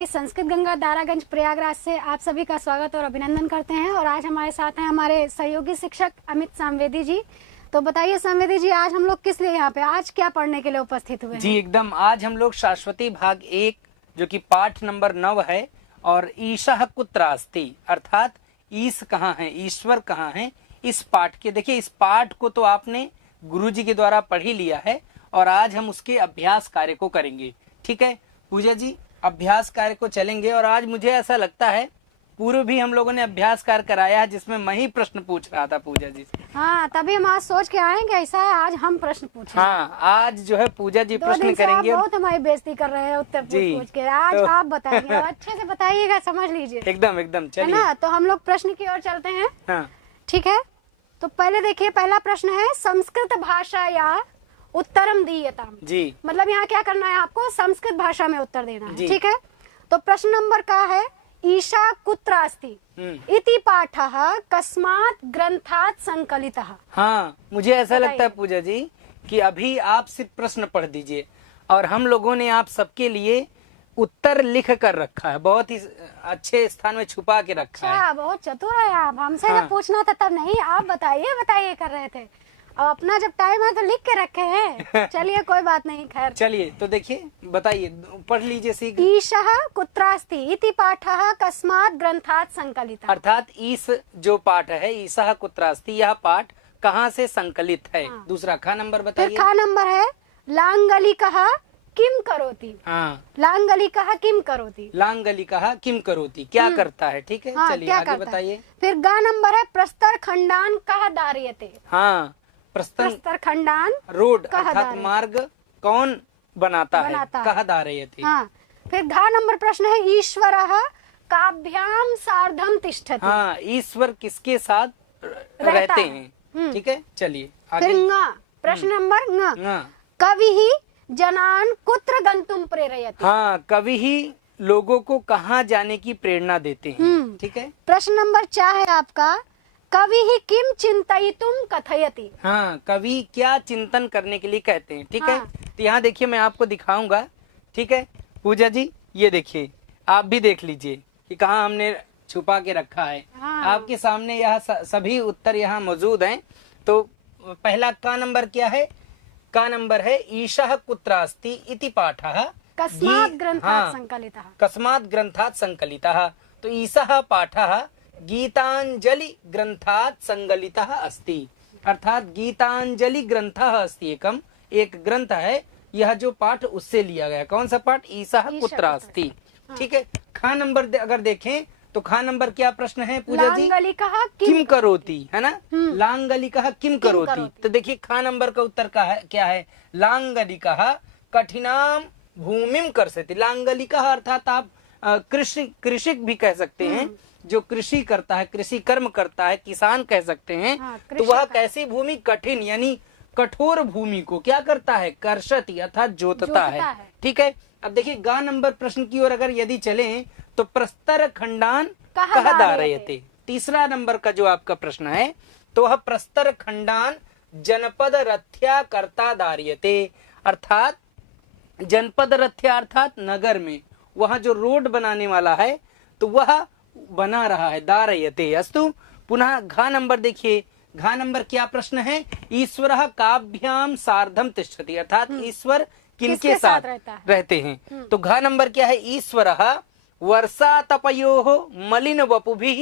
संस्कृत गंगा दारागंज प्रयागराज से आप सभी का स्वागत और अभिनंदन करते हैं। और आज हमारे साथ हैं हमारे सहयोगी शिक्षक अमित सामवेदी जी। तो बताइए सामवेदी जी, आज हम लोग किस लिए यहाँ पे, आज क्या पढ़ने के लिए उपस्थित हुए हैं? जी एकदम, आज हम लोग शाश्वती भाग 1 जो कि पाठ नंबर 9 है और ईशः कुत्र अस्ति अर्थात ईश कहाँ है, ईश्वर कहाँ है, इस पाठ के देखिए, इस पाठ को तो आपने गुरुजी के द्वारा पढ़ ही लिया है और आज हम उसके अभ्यास कार्य को करेंगे। ठीक है पूजा जी, अभ्यास कार्य को चलेंगे। और आज मुझे ऐसा लगता है पूर्व भी हम लोगों ने अभ्यास कार्य कराया है जिसमें मैं ही प्रश्न पूछ रहा था पूजा जी। हाँ, तभी हम आज सोच के आए कि ऐसा है आज हम प्रश्न पूछें। हाँ, आज जो है पूजा जी प्रश्न करेंगे। बहुत हमारी बेइज्जती कर रहे हैं उत्तर पूछ के। आज तो आप बताइए, अच्छे से बताइएगा, समझ लीजिए। एकदम एकदम, चलिए ना, तो हम लोग प्रश्न की ओर चलते हैं। हाँ ठीक है, तो पहले देखिए, पहला प्रश्न है संस्कृत भाषा या उत्तरम दीयताम। जी, मतलब यहाँ क्या करना है, आपको संस्कृत भाषा में उत्तर देना है। जी। ठीक है, तो प्रश्न नंबर का है ईशा कुत्र अस्ति इति पाठः कस्मात् ग्रंथात् संकलितः। हाँ, मुझे ऐसा बताइए। लगता है पूजा जी कि अभी आप सिर्फ प्रश्न पढ़ दीजिए और हम लोगों ने आप सबके लिए उत्तर लिख कर रखा है, बहुत ही अच्छे स्थान में छुपा के रखा है। अच्छा, बहुत चतुर है आप। हमसे हाँ। जब पूछना था तब नहीं, आप बताइए बताइए कर रहे थे। अब अपना जब टाइम है तो लिख के रखे हैं। चलिए कोई बात नहीं, खैर। चलिए तो देखिए, बताइए, पढ़ लीजिए सीख। ईशः कुत्रास्ति इति पाठः कस्मात् ग्रंथात् संकलितः। अर्थात ईश जो पाठ है, ईशः कुत्रास्ति, यह पाठ कहाँ से संकलित है। हाँ। दूसरा खा नंबर फिर बताइए। खा नंबर है लांगलिकः किम करोति। हाँ, लांगलिकः किम करोति। लांगलिकः किम करोति, क्या करता है। ठीक है, हाँ, चलिए क्या आगे करता है? बताइए। फिर गा नंबर है प्रस्तर खंडान कह दार्यते। हाँ, प्रस्तन प्रस्तर खंडान रोड कह अर्थात दार्यते। मार्ग कौन बनाता है, बनाता है। कह दारयते। हाँ, फिर घा नंबर प्रश्न है ईश्वरः काभ्याम सार्धम तिष्ठति। हाँ, ईश्वर किसके साथ रहते हैं। ठीक है, चलिए फिर आगे। ङ प्रश्न नंबर ङ हाँ, कवि जनान कुत्र गंतुम प्रेरयति। हाँ, कवि ही लोगों को कहाँ जाने की प्रेरणा देते हैं। ठीक है। प्रश्न नंबर 4 है आपका कवि ही किम चिंतयितुम कथयति। हाँ, कवि क्या चिंतन करने के लिए कहते हैं। ठीक है, हाँ। तो यहाँ देखिए मैं आपको दिखाऊंगा। ठीक है पूजा जी, ये देखिए, आप भी देख लीजिए कि कहाँ हमने छुपा के रखा है। हाँ। आपके सामने यह सभी उत्तर यहाँ मौजूद हैं। तो पहला का नंबर क्या है, का नंबर है ईशः कुत्रास्ति इति पाठः कस्मात् ग्रंथात् संकलितः। कस्मात् ग्रंथात् संकलितः। तो ईशः पाठः गीतांजलि ग्रंथात् संकलितः अस्ति अर्थात गीतांजलि ग्रंथः अस्ति एकम, एक ग्रंथ है यह जो पाठ उससे लिया गया। कौन सा पाठ, ईशः कुत्र अस्ति। ठीक है, खा नंबर अगर देखें तो खा नंबर क्या प्रश्न है पूजा जी, लांगलिकः किम करोति, है ना। लांगलिकः किम करोति। तो देखिए खा नंबर का उत्तर का है क्या है, लांगलिकः कठिनाम भूमिम कर्षति। लांगलिकः अर्थात आप कृषिक भी कह सकते हैं, जो कृषि करता है, कृषि कर्म करता है, किसान कह सकते हैं। हाँ, तो वह कैसी भूमि, कठिन यानी कठोर भूमि को क्या करता है, कर्षति अर्थात जोतता है। ठीक है, अब देखिए गा नंबर प्रश्न की ओर अगर यदि चले तो प्रस्तर खंडान कह दारयते। तीसरा नंबर का जो आपका प्रश्न है तो वह प्रस्तर खंडान जनपद रथ्या करता दारयते अर्थात जनपद रथ्या अर्थात नगर में वह जो रोड बनाने वाला है तो वह बना रहा है, दारयते अस्तु। पुनः घा नंबर देखिए, घा नंबर क्या प्रश्न है, ईश्वरः काभ्याम सार्धम तिष्ठति अर्थात ईश्वर किनके साथ रहते हैं। तो घा नंबर क्या है, ईश्वरः वर्षा तपयोः मलिन वपुभिः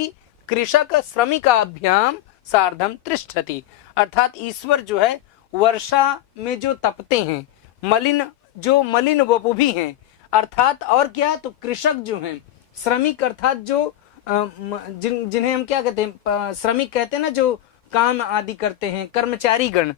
कृषक श्रमिकाभ्याम सार्धम तिष्ठति अर्थात ईश्वर जो है वर्षा में जो तपते हैं, मलिन वपुभी हैं अर्थात और क्या, तो कृषक जो हैं, श्रमिक अर्थात जो जिन्हें हम क्या कहते हैं, श्रमिक कहते हैं ना, जो काम आदि करते हैं, कर्मचारी गण,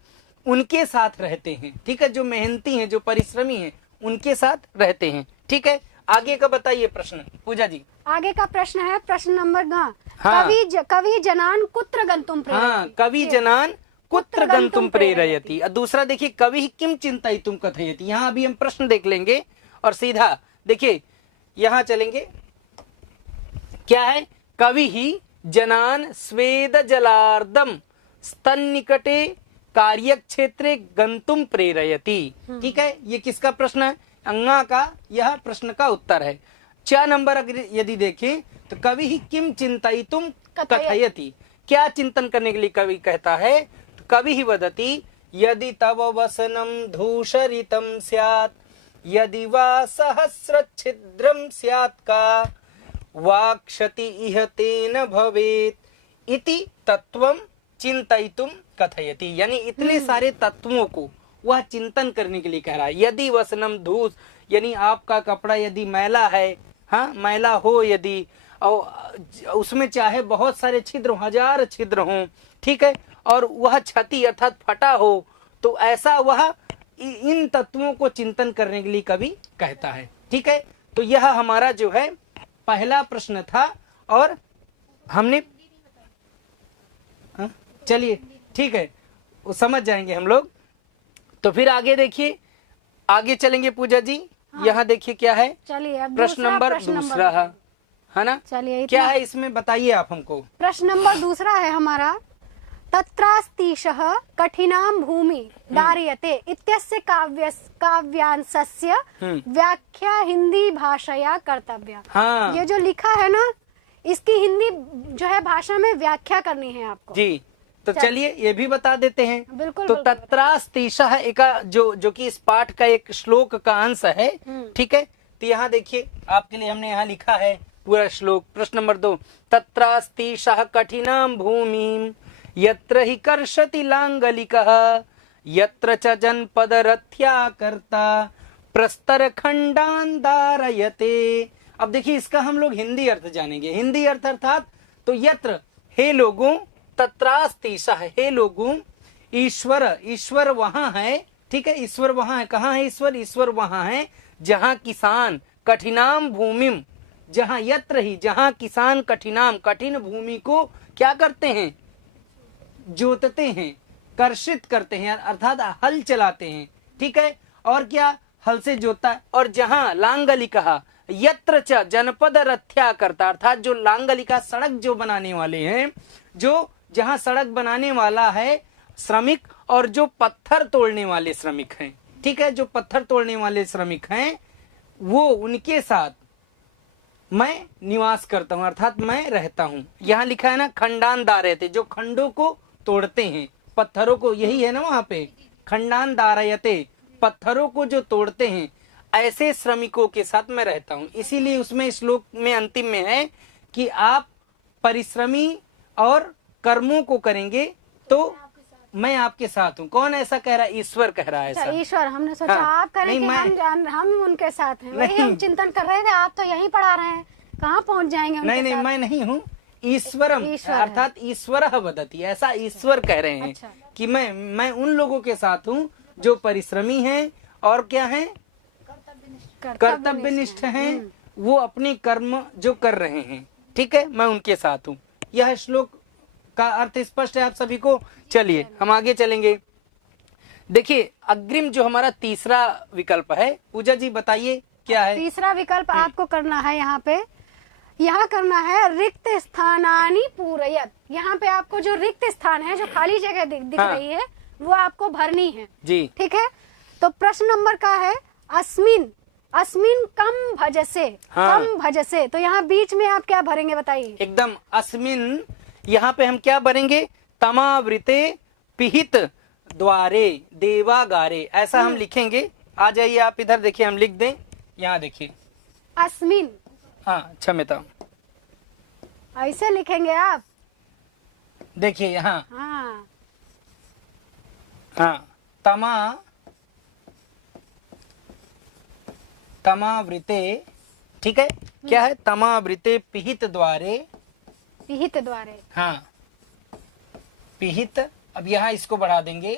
उनके साथ रहते हैं। ठीक है, जो मेहनती हैं, जो परिश्रमी हैं, उनके साथ रहते हैं। ठीक है, आगे का बताइए प्रश्न पूजा जी। आगे का प्रश्न है प्रश्न नंबर ग हाँ। कवि जनान कुत्र गंतुम प्रेरयति। हाँ, कवि जनान कुत्र गंतुम प्रेरयति। दूसरा देखिए कवि किम चिंतयितुम कथयति। यहाँ अभी हम प्रश्न देख लेंगे और सीधा देखिए यहाँ चलेंगे, क्या है, कवि ही जनान स्वेद जलार्दम स्तन निकटे कार्य क्षेत्रे गंतुम प्रेरयति। ठीक है, ये किसका प्रश्न है, अंगा का यह प्रश्न का उत्तर है। च नंबर अगर यदि देखें तो कवि ही किम चिंतयितुम कथयति, क्या चिंतन करने के लिए कवि कहता है? तो कवि ही वदति यदि तव वसनम धूषरितम स्यात् यदि वा सहस्र छिद्रम स्यात् का वाक्षति इह तेन भवेत् इति तत्वम चिंतयितुम कथयति। यानी इतने सारे तत्वों को वह चिंतन करने के लिए कह रहा है। यदि वसनम धूस, यानी आपका कपड़ा यदि मैला है, हाँ मैला हो यदि, और उसमें चाहे बहुत सारे छिद्र, 1000 छिद्र हों, ठीक है, और वह क्षति अर्थात फटा हो, तो ऐसा वह इन तत्वों को चिंतन करने के लिए कवि कहता है। ठीक है, तो यह हमारा जो है पहला प्रश्न था और हमने, चलिए ठीक है, वो समझ जाएंगे हम लोग। तो फिर आगे देखिए, आगे चलेंगे पूजा जी। हाँ। यहाँ देखिए क्या है, चलिए अब प्रश्न नंबर दूसरा है ना। चलिए क्या है इसमें बताइए आप हमको। प्रश्न नंबर दूसरा है हमारा, तत्रास्तिशः कठिनां भूमि दार्यते इत्यस्य काव्यांशस्य व्याख्या हिंदी भाषाया कर्तव्या। हाँ। ये जो लिखा है ना, इसकी हिंदी जो है भाषा में व्याख्या करनी है आपको जी। तो चलिए ये भी बता देते हैं। बिल्कुल। तो तत्रास्तिशः एक जो कि इस पाठ का एक श्लोक का अंश है, ठीक है। तो यहाँ देखिए आपके लिए हमने यहाँ लिखा है पूरा श्लोक। प्रश्न नंबर 2, तत्रास्तिशः कठिनां भूमिं यत्र हि कर्षति लांगलिकः यत्र च जनपद रथ्या कर्ता प्रस्तर खंडान दारयते। अब देखिए इसका हम लोग हिंदी अर्थ जानेंगे। हिंदी अर्थ अर्थात तो यत्र, हे लोगों, तत्रास्तिशः, हे लोगों, ईश्वर वहां है, ठीक है, ईश्वर वहां है। कहाँ है ईश्वर? ईश्वर वहां है जहाँ किसान कठिनाम भूमिम, जहाँ यत्र ही, जहाँ किसान कठिनाम, कठिन भूमि को क्या करते हैं? जोतते हैं, कर्षित करते हैं, अर्थात हल चलाते हैं, ठीक है। और क्या? हल से जोतता है। और जहाँ लांगली कहा, यत्र च जनपद रथ्या करता, अर्थात जो लांगलिका सड़क जो बनाने वाले हैं, जो जहाँ सड़क बनाने वाला है श्रमिक, और जो पत्थर तोड़ने वाले श्रमिक हैं, ठीक है, जो पत्थर तोड़ने वाले श्रमिक हैं, वो उनके साथ मैं निवास करता हूँ, अर्थात मैं रहता हूँ। यहाँ लिखा है ना, खंडान दारयते, जो खंडों को तोड़ते हैं, पत्थरों को, यही है ना वहां पे, खंडान दारयते, पत्थरों को जो तोड़ते हैं, ऐसे श्रमिकों के साथ मैं रहता हूँ। इसीलिए उसमें श्लोक में अंतिम में है कि आप परिश्रमी और कर्मों को करेंगे तो मैं आपके साथ हूँ। कौन ऐसा कह रहा है? ईश्वर कह रहा है ऐसा। ईश्वर, हमने सोचा हाँ, आप करें कि हम उनके साथ हैं। वही हम चिंतन कर रहे थे, आप तो यहीं पढ़ा रहे हैं, कहाँ पहुँच जाएंगे? नहीं, मैं नहीं हूँ, ईश्वरम अर्थात ईश्वर वदति, ऐसा ईश्वर कह रहे हैं। अच्छा। कि मैं उन लोगों के साथ हूँ जो परिश्रमी हैं और क्या है, कर्तव्यनिष्ठ हैं, वो अपने कर्म जो कर रहे हैं, ठीक है, मैं उनके साथ हूँ। यह श्लोक का अर्थ स्पष्ट है आप सभी को। चलिए हम आगे चलेंगे। देखिए अग्रिम जो हमारा तीसरा विकल्प है, पूजा जी बताइए क्या है? तीसरा विकल्प आपको करना है, यहाँ करना है रिक्त स्थानानि पूरयत। यहाँ पे आपको जो रिक्त स्थान है, जो खाली जगह दिख हाँ। रही है, वो आपको भरनी है जी, ठीक है। तो प्रश्न नंबर का है अस्मिन कम भजसे, हाँ। कम भजसे, तो यहाँ बीच में आप क्या भरेंगे बताइए? एकदम अस्मिन, यहाँ पे हम क्या भरेंगे? तमावृते पिहित द्वारे देवागारे, ऐसा हम लिखेंगे। आ जाइए आप इधर देखिए, हम लिख दें, यहाँ देखिए अस्मिन, हाँ क्षम्यता, ऐसे लिखेंगे आप, देखिए यहाँ हाँ तमावृते, ठीक है, क्या है? तमावृते पिहित द्वारे, हाँ पिहित, अब यहाँ इसको बढ़ा देंगे,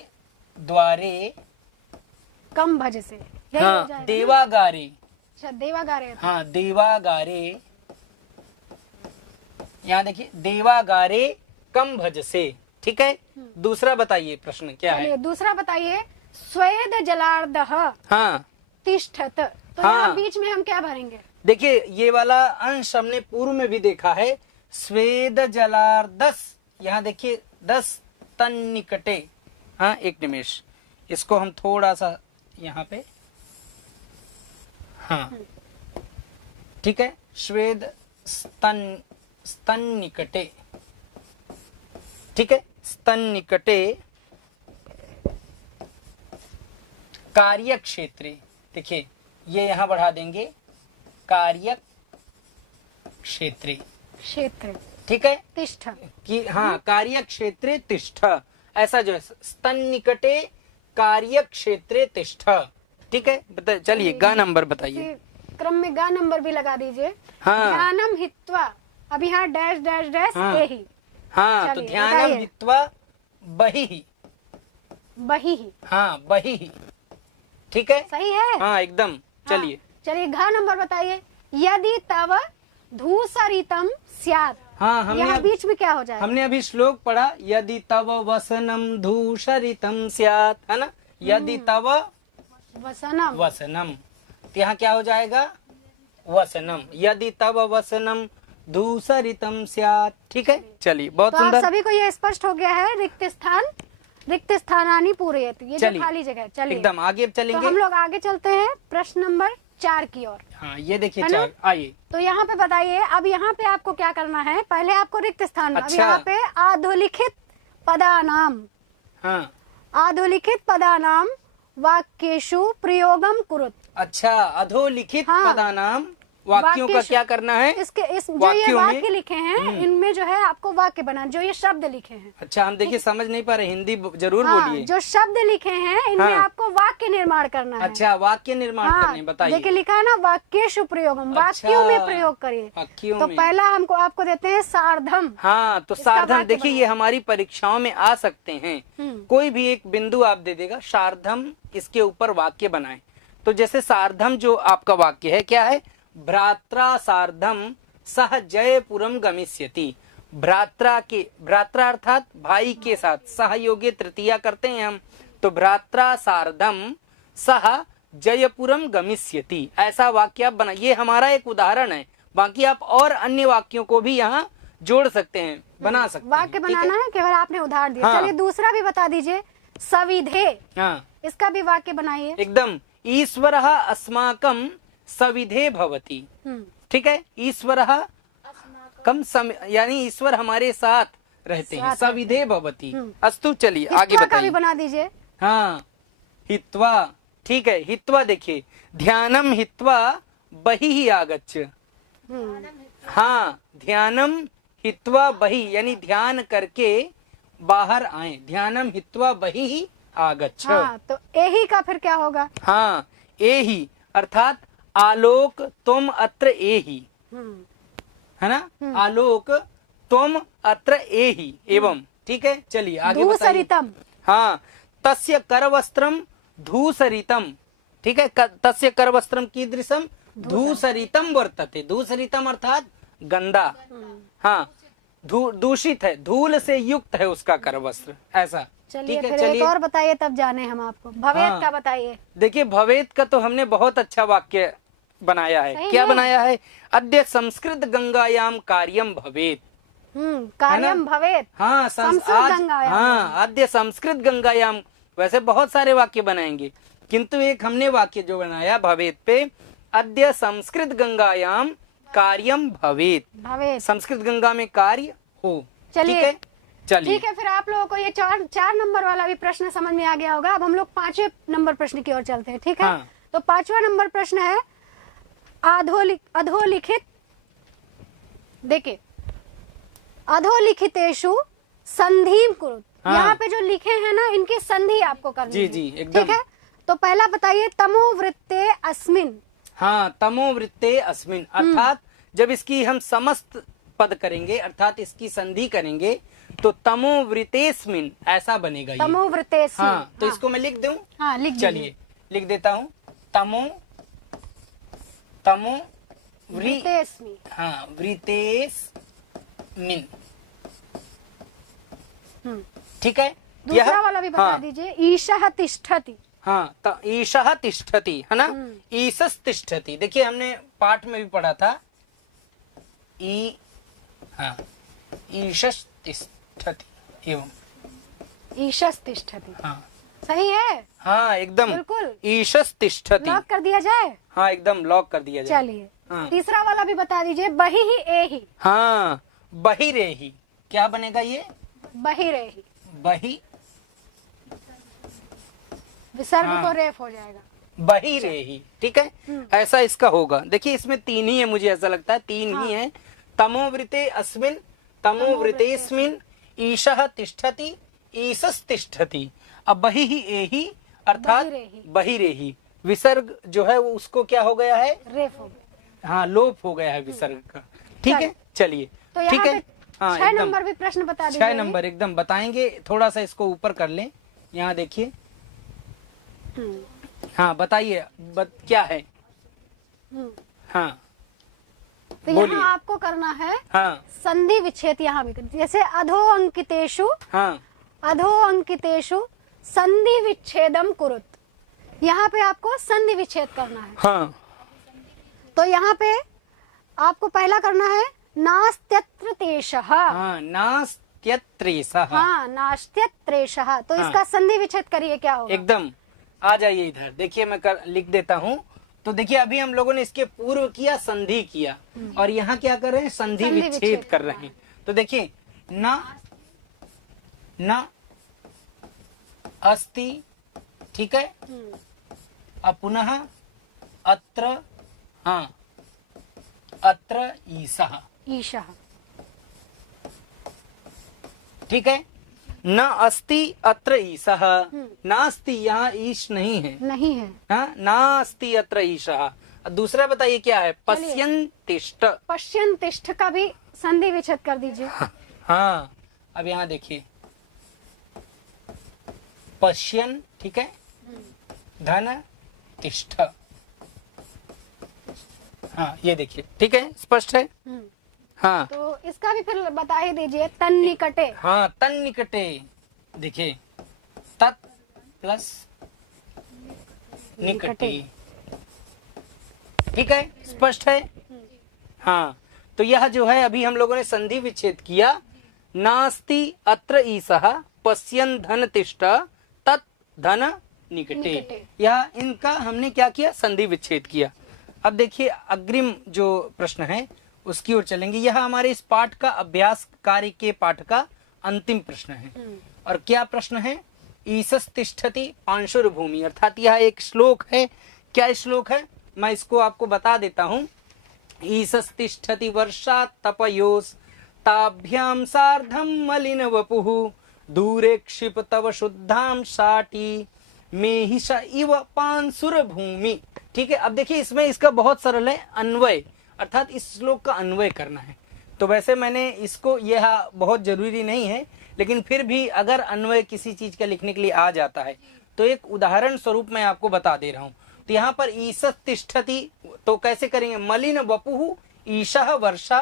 द्वारे कम भज से, हाँ देवागारे, अच्छा देवागारे, हाँ देवागारे, यहाँ देखिए देवागारे कम भज से, ठीक है। दूसरा बताइए प्रश्न क्या है? दूसरा बताइए स्वेद जलार्दः हाँ तिष्ठत, तो हाँ। यहाँ बीच में हम क्या भरेंगे? देखिए ये वाला अंश हमने पूर्व में भी देखा है, स्वेद जलार्दस, यहाँ देखिए 10 तन निकटे, हाँ एक निमेष, इसको हम थोड़ा सा यहाँ पे, हाँ ठीक है। स्वेद स्तन निकटे, ठीक है, स्तन निकटे कार्य क्षेत्रे, देखिए ये यहां बढ़ा देंगे कार्य क्षेत्रे, क्षेत्र, ठीक है, तिष्ठ कि हाँ कार्य क्षेत्रे तिष्ठ, ऐसा जो है स्तन निकटे कार्य क्षेत्रे तिष्ठ, ठीक है। चलिए गा नंबर बताइए। क्रम में गा नंबर भी लगा दीजिए। हाँ ध्यानम हित्वा, अब यहाँ डैश डैश डैश हाँ। एहि, हाँ, तो चलिए, ध्यानम बताइए। हित्वा बहिः, बहिः, हाँ बहिः, ठीक है, सही है। हाँ एकदम। चलिए हाँ, चलिए घा नंबर बताइए। यदि तव धूसरितम स्यात्, हाँ, यहाँ बीच में क्या हो जाएगा? हमने अभी श्लोक पढ़ा, यदि तव वसनम धूसरितम स्यात्, है ना, यदि तव वसनम, वसनम, तो यहाँ क्या हो जाएगा वसनम, यदि तव वसनम धूसरितम स्यात्, ठीक है। चलिए बहुत तो आप सुंदर, सभी को ये स्पष्ट हो गया है। रिक्त स्थानानि पूरयति, ये जो चलिए, खाली जगह है। चलिए एकदम आगे तो चलेंगे। हम लोग आगे चलते हैं प्रश्न नंबर 4 की ओर। हाँ ये देखिए है ना? 4, आइए। तो यहाँ पे बताइए, अब यहाँ पे आपको क्या करना है। पहले आपको रिक्त स्थान, अब अच्छा। यहाँ पे अधोलिखित पदानाम, हाँ अधोलिखित पदानाम वाक्येषु प्रयोगम कुरुत। अच्छा, अधोलिखित हाँ। पदानाम वाक्यों का वाक्य- क्या करना है? इसके इस जो ये वाक्यों में- वाक्य लिखे हैं, इनमें जो है आपको वाक्य बनाना, जो ये शब्द लिखे हैं। अच्छा, हम देखिए समझ नहीं पा रहे, हिंदी जरूर हाँ, बोलिए। जो शब्द लिखे हैं इनमें हाँ। आपको वाक्य निर्माण करना है। अच्छा, वाक्य निर्माण करने, बताइए। देखिए लिखा है ना वाक्येषु प्रयोगम, अच्छा। वाक्यों में प्रयोग करिए। वाक्यों तो में। पहला हमको आपको देते हैं सार्धम। हाँ, तो इसका सार्धम वाक्य देखिए, बनाइए। ये हमारी परीक्षाओं में आ सकते हैं। कोई भी एक बिंदु आप दे देगा, सार्धम, इसके ऊपर वाक्य बनाए। तो जैसे सार्धम जो आपका वाक्य है, क्या है? भ्रात्रा सार्धम सह जयपुरम गमिष्यति। भ्रात्रा अर्थात भाई के साथ, सहयोगी तृतीया करते हैं हम, तो भ्रात्रा सार्धम सह जयपुरम गमिष्यति, ऐसा वाक्य आप बना। ये हमारा एक उदाहरण है, बाकी आप और अन्य वाक्यों को भी यहाँ जोड़ सकते हैं, बना सकते हैं। वाक्य ठीक बनाना है, केवल आपने उदाहरण दिया। हाँ। चलिए दूसरा भी बता दीजिए, सविधे, हाँ इसका भी वाक्य बनाइए। एकदम, ईश्वरः अस्माकं सविधे भवति, ठीक है। ईश्वरः यानी ईश्वर हमारे साथ रहते हैं, साथ सविधे भवति। अस्तु, चलिए आगे हित्वा का भी बताइए। बना दीजिए। हाँ, हित्वा, ठीक है। हित्वा देखिए, ध्यानम हित्वा बहिः आगच्छ। हाँ, ध्यानम हित्वा बहिः, यानी ध्यान करके बाहर आए। ध्यानम हित्वा बहिः आगच्छ। हाँ, तो एही का फिर क्या होगा? हाँ, एहि अर्थात आलोक तुम अत्र एहि, है ना, आलोक तुम अत्र एहि एवं, ठीक है। चलिए आगे बताइए। धूसरितम, हाँ, तस्य करवस्त्रम धूसरितम, ठीक है। तस्य करवस्त्रम कीदृशम धूसरितम वर्तते। धूसरितम अर्थात गंदा, हाँ, दूषित है, धूल से युक्त है उसका करवस्त्र, ऐसा। चलिए ठीक है, फिर एक और बताइए, तब जाने हम आपको। भवेत हाँ। का बताइए। देखिए, भवेत का तो हमने बहुत अच्छा वाक्य बनाया है। सही क्या है। बनाया है? अद्य संस्कृत गंगायाम कार्यम भवेत, कार्यम भवेत। हाँ, संस्कृत आज, गंगायाम। हाँ, अद्य संस्कृत गंगायाम। वैसे बहुत सारे वाक्य बनाएंगे, किंतु एक हमने वाक्य जो बनाया भवेत पे, अद्य संस्कृत गंगायाम कार्यम भवेत, भवेत। संस्कृत गंगा में कार्य हो। चलिए। ठीक है, चलिए। ठीक है, फिर आप लोगों को ये चार नंबर वाला भी प्रश्न समझ में आ गया होगा। अब हम लोग 5वें नंबर प्रश्न की ओर चलते हैं, ठीक है। हाँ। तो 5वां नंबर प्रश्न है अधोलिखित, देखिए, अधोलिखितेषु संधिम कुरुत। हाँ। यहाँ पे जो लिखे हैं ना, इनकी संधि आपको करनी जी, है। जी, एकदम। ठीक है, तो पहला बताइए, तमोवृत्ते अस्मिन। हाँ, तमोवृत्ते अस्मिन, अर्थात जब इसकी हम समस्त पद करेंगे, अर्थात इसकी संधि करेंगे, तो तमोवृतेस्मिन ऐसा बनेगा ये। तमोवृत्तेस्मिन। हाँ, तो इसको मैं लिख दूं? हाँ, लिख दीजिए। चलिए लिख देता हूँ। वृत्तेस्मिन। हाँ, वृतेस्मिन, ठीक है। दूसरा वाला भी बता हाँ, दीजिए, ईशः तिष्ठति। हाँ, तो ईशः तिष्ठति, है ना, ईशस् तिष्ठति। देखिए हमने पाठ में भी पढ़ा था, हाँ, ईशस् तिष्ठति एवं, ईशस् तिष्ठति, हाँ, सही है। हाँ, एकदम बिल्कुल। ईशस् तिष्ठति। लॉक कर दिया जाए। हाँ, एकदम लॉक कर दिया जाए। चलिए, हाँ। तीसरा वाला भी बता दीजिए, बही ही ए ही। हाँ, बही रे ही, क्या बनेगा ये? बही रे ही, बही, विसर्ग हाँ। को रेफ हो जाएगा। बही रे ही, ठीक है, ऐसा इसका होगा। देखिए इसमें तीन ही है, मुझे ऐसा लगता है तीन ही है। तमोवृते अस्मिन, तमोवृतेस्मिन, ईशः तिष्ठति, ईशस् तिष्ठति। अब बही ही एहि अर्थात बहिरेहि। बहिरेहि, विसर्ग जो है वो उसको क्या हो गया है? रेफ हो गया। हाँ, लोप हो गया है विसर्ग का। ठीक है, चलिए तो यहाँ ठीक है। पे हाँ, 6 एकदम नंबर भी प्रश्न बता 6 दीजिए। नंबर एकदम बताएंगे। थोड़ा सा इसको ऊपर कर लें, यहाँ देखिए। हम्म, हाँ बताइए, क्या है? हम्म। हाँ तो बोलिए। यहाँ आपको करना है हाँ संधि विच्छेद। यहाँ भी जैसे अधो अंकितेषु, हाँ अधो अंकितेषु संधि विच्छेदम कुरुत, यहाँ पे आपको संधि विच्छेद करना है। हाँ तो यहाँ पे आपको पहला करना है नास्त्यत्र तेषः। हाँ, नास्त्यत्रेषः। हाँ, नास्त्यत्रेषः। तो इसका संधि विच्छेद करिए, क्या होगा? एकदम, आ जाइए इधर, देखिए मैं लिख देता हूँ। तो देखिए अभी हम लोगों ने इसके पूर्व किया, संधि किया, और यहाँ क्या कर रहे हैं? संधि संधि विच्छेद विच्छेद कर रहे हैं। तो देखिए न अस्ति, ठीक है। अब पुनः अत्र, हाँ, अत्र ईशः, ईशः, ठीक है। न अस्ति अत्र ईशः, नास्ति, यहाँ ईश नहीं है, नहीं है। हाँ, नास्ति अत्र ईशः। दूसरा बताइए क्या है? पश्यन् तिष्ठ। पश्यन् तिष्ठ का भी संधि विच्छेद कर दीजिए। हाँ, अब यहाँ देखिए, पश्यन्, ठीक है, धन तिष्ठ। हाँ, ये देखिए, ठीक है, स्पष्ट है। हाँ तो इसका भी फिर बता ही दीजिए, तन निकटे। हाँ, तन निकटे, देखिए तत् प्लस निकटे, ठीक है, स्पष्ट है। हाँ, तो यह जो है अभी हम लोगों ने संधि विच्छेद किया। नास्ति अत्र ईशः पश्यन् धन तिष्ठ तत् धन निकटे, यह इनका हमने क्या किया? संधि विच्छेद किया। अब देखिए अग्रिम जो प्रश्न है उसकी ओर चलेंगे। यह हमारे इस पाठ का अभ्यास कार्य के पाठ का अंतिम प्रश्न है। और क्या प्रश्न है? ईशस् तिष्ठति पांशुरभूमि, अर्थात यह एक श्लोक है। क्या श्लोक है? मैं इसको आपको बता देता हूँ। ईशस् तिष्ठति वर्षा तपयोस् ताभ्याम सार्धम मलिन वपुः दूरे क्षिप तव शुद्धाम शाटी मेहिष इव पांसुर भूमि। ठीक है, अब देखिए इसमें इसका बहुत सरल है अन्वय, अर्थात इस श्लोक का अन्वय करना है। तो वैसे मैंने इसको, यह बहुत जरूरी नहीं है, लेकिन फिर भी अगर अन्वय किसी चीज का लिखने के लिए आ जाता है तो एक उदाहरण स्वरूप मैं आपको बता दे रहा हूँ। तो यहाँ पर ईशस् तिष्ठति तो कैसे करेंगे? मलिन वपुः ईशः वर्षा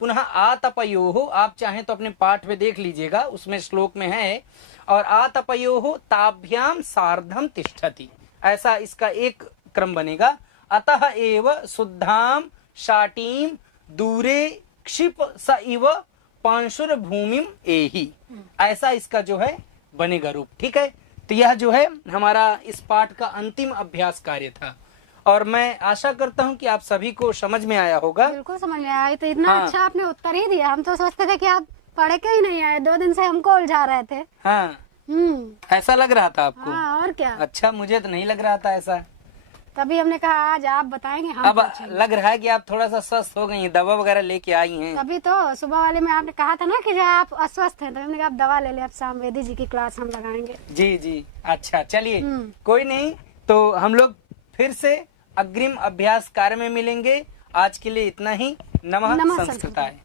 पुनः आतपयोः, आप चाहें तो अपने पाठ में देख लीजिएगा, उसमें श्लोक में है। और आतपयोः ताभ्याम सार्धम तिष्ठति, ऐसा इसका एक क्रम बनेगा। अतः एव शुद्धाम शाटीम दूरे क्षिप स इव पांशुर भूमिम एहि, ऐसा इसका जो है बनेगा रूप। ठीक है, तो यह जो है हमारा इस पाठ का अंतिम अभ्यास कार्य था, और मैं आशा करता हूं कि आप सभी को समझ में आया होगा। बिल्कुल समझ में आया। तो इतना हाँ। अच्छा आपने उत्तर ही दिया, हम तो सोचते थे कि आप पढ़ के ही नहीं आए, 2 दिन से हमको उलझा रहे थे। हाँ, ऐसा लग रहा था आपको? हाँ, और क्या। अच्छा, मुझे तो नहीं लग रहा था ऐसा। तभी हमने कहा आज आप बताएंगे, हम अब पूछेंगे। लग रहा है कि आप थोड़ा सा स्वस्थ हो गई हैं, दवा वगैरह लेके आई हैं। तभी तो सुबह वाले में आपने कहा था ना कि जब आप अस्वस्थ हैं, तो हमने कहा आप दवा ले ले, अब सामवेदी जी की क्लास हम लगाएंगे। जी जी, अच्छा चलिए, कोई नहीं, तो हम लोग फिर से अग्रिम अभ्यास कार्य में मिलेंगे। आज के लिए इतना ही। नमः नमः संस्कृताय।